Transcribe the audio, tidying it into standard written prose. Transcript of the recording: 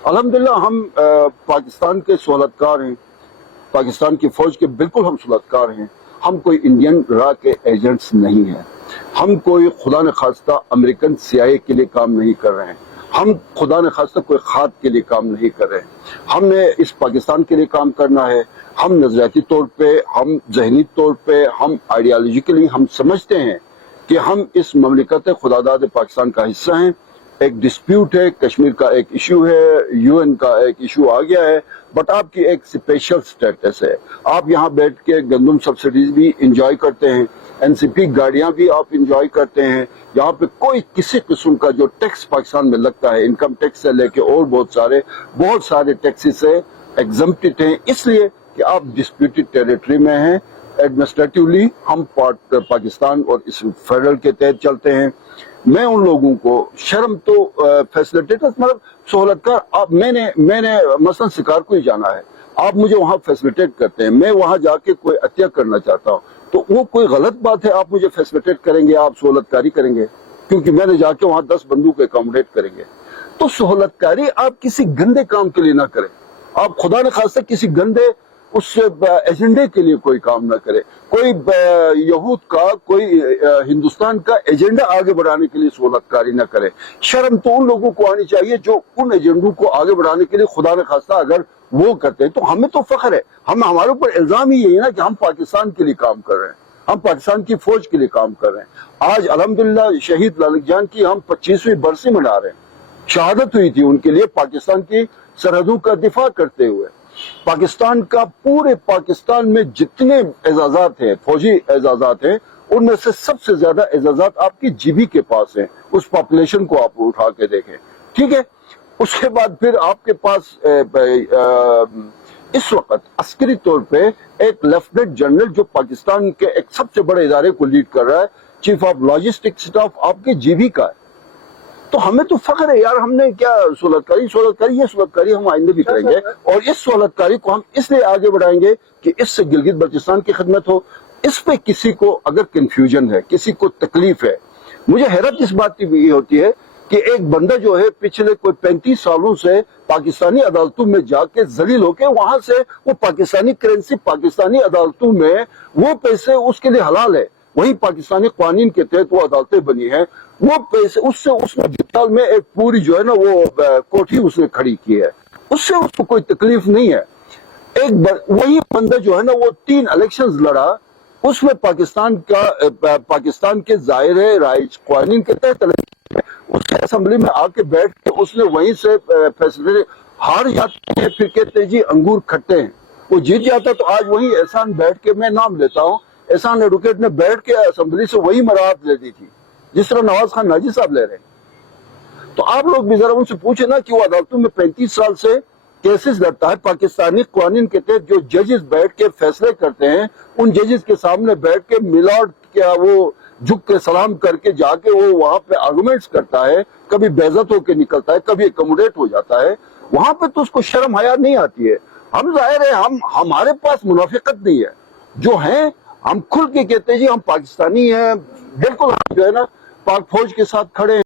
अल्हम्दुलिल्लाह हम पाकिस्तान के सहूलतकार हैं, पाकिस्तान की फौज के बिल्कुल हम सहूलतकार हैं। हम कोई इंडियन रा के एजेंट्स नहीं हैं, हम कोई खुदा न खास्ता अमेरिकन CIA के लिए काम नहीं कर रहे हैं, हम खुदा न खास्ता कोई खाद के लिए काम नहीं कर रहे हैं। हमने इस पाकिस्तान के लिए काम करना है। हम नजरियाती तौर पे, हम जहनी तौर पे, हम आइडियालॉजिकली हम समझते हैं कि हम इस ममलिकत खुदादाद पाकिस्तान का हिस्सा हैं। एक डिस्प्यूट है, कश्मीर का एक इशू है, UN का एक इशू आ गया है, बट आपकी एक स्पेशल स्टेटस है। आप यहाँ बैठ के गंदम सब्सिडीज भी इंजॉय करते हैं, NCP गाड़ियां भी आप इंजॉय करते हैं। यहाँ पे कोई किसी किस्म का जो टैक्स पाकिस्तान में लगता है, इनकम टैक्स से लेके और बहुत सारे टैक्सेस से एग्जम्प्टेड हैं, इसलिए कि आप डिस्प्यूटेड टेरिटरी में हैं। एडमिनिस्ट्रेटिवली हम पाकिस्तान और इस फेडरल के तहत चलते हैं। मैं उन लोगों को शर्म तो फैसिलिटेटर्स मतलब सहूलतकार, आप मैंने मसलन शिकार को ही जाना है, आप मुझे वहां फैसिलिटेट करते हैं, मैं वहां जाके कोई हत्या करना चाहता हूं तो वो कोई गलत बात है? आप मुझे फैसिलिटेट करेंगे, आप सहूलतकारी करेंगे क्योंकि मैंने जाके वहां 10 बंदूक अकोमोडेट करेंगे। तो सहूलतकारी आप किसी गंदे काम के लिए ना करें, आप खुदा न खास्ता किसी गंदे उस एजेंडे के लिए कोई काम ना करे। कोई यहूद का, कोई हिंदुस्तान का एजेंडा आगे बढ़ाने के लिए सहूलतकारी ना करे। शर्म तो उन लोगों को आनी चाहिए जो उन एजेंडों को आगे बढ़ाने के लिए खुदा न खास्ता अगर वो करते हैं तो हमें तो फख्र है। हमारे ऊपर इल्जाम ही यही है ना कि हम पाकिस्तान के लिए काम कर रहे हैं, हम पाकिस्तान की फौज के लिए काम कर रहे हैं। आज अल्हम्दुलिल्लाह शहीद लालिक जान की हम 25वीं बरसी मना रहे हैं। शहादत हुई थी उनके लिए पाकिस्तान की सरहदों का दिफा करते हुए। पाकिस्तान का, पूरे पाकिस्तान में जितने एजाजात हैं, फौजी एजाजात हैं, उनमें से सबसे ज्यादा एजाजात आपकी GB के पास हैं। उस पॉपुलेशन को आप उठा के देखें, ठीक है। उसके बाद फिर आपके पास इस वक्त अस्करी तौर पे एक लेफ्टिनेंट जनरल जो पाकिस्तान के एक सबसे बड़े इदारे को लीड कर रहा है, चीफ ऑफ लॉजिस्टिक स्टाफ आपके GB का है। तो हमें तो फख्र है यार, हमने क्या सहूलतकारी हम आइंदे भी करेंगे और इस सहूलतकारी को हम इसलिए आगे बढ़ाएंगे कि इससे गिलगित बल्चिस्तान की खिदमत हो। इस पे किसी को अगर कंफ्यूजन है, किसी को तकलीफ है, मुझे हैरत इस बात की भी होती है कि एक बंदा जो है पिछले कोई 35 सालों से पाकिस्तानी अदालतों में जाके जलील होके वहां से वो पाकिस्तानी करेंसी पाकिस्तानी अदालतों में वो पैसे उसके लिए हलाल है, वही पाकिस्तानी कानून के तहत वो अदालतें बनी है, वो पैसे उससे उसने अस्पताल में एक पूरी जो है ना वो कोठी उसने खड़ी की है, उससे उसको कोई तकलीफ नहीं है। वही बंदा जो है ना वो 3 इलेक्शंस लड़ा, उसमें पाकिस्तान के ज़ाहिर राय कानून के तहत उसके असेंबली में आके बैठ के उसने वहीं से फैसले हार जाते हैं, फिर कहते जी अंगूर खट्टे हैं। वो जीत जाता तो आज वही एहसान बैठ के, मैं नाम लेता हूँ, एहसान एडवोकेट ने बैठ के असेंबली से वही मराहत ले दी थी जिस तरह नवाज खान नाजी साहब ले रहे हैं। तो आप लोग भी जरा उनसे पूछे ना कि वो अदालतों में 35 साल से केसेस लड़ता है, पाकिस्तानी कानून के तहत जो जजेस बैठ के फैसले करते हैं, उन जजेस के सामने बैठ के मिलॉर्ड क्या वो झुक के सलाम करके जाके वो वहां पे आर्गुमेंट्स करता है, कभी बेइज्जत होके निकलता है, कभी अकोमोडेट हो जाता है, वहां पे तो उसको शर्म हया नहीं आती है। हम जाहिर है हमारे पास मुनाफिकत नहीं है, जो है हम खुल के कहते हैं जी हम पाकिस्तानी हैं, बिल्कुल जो है ना पाक फौज के साथ खड़े हैं।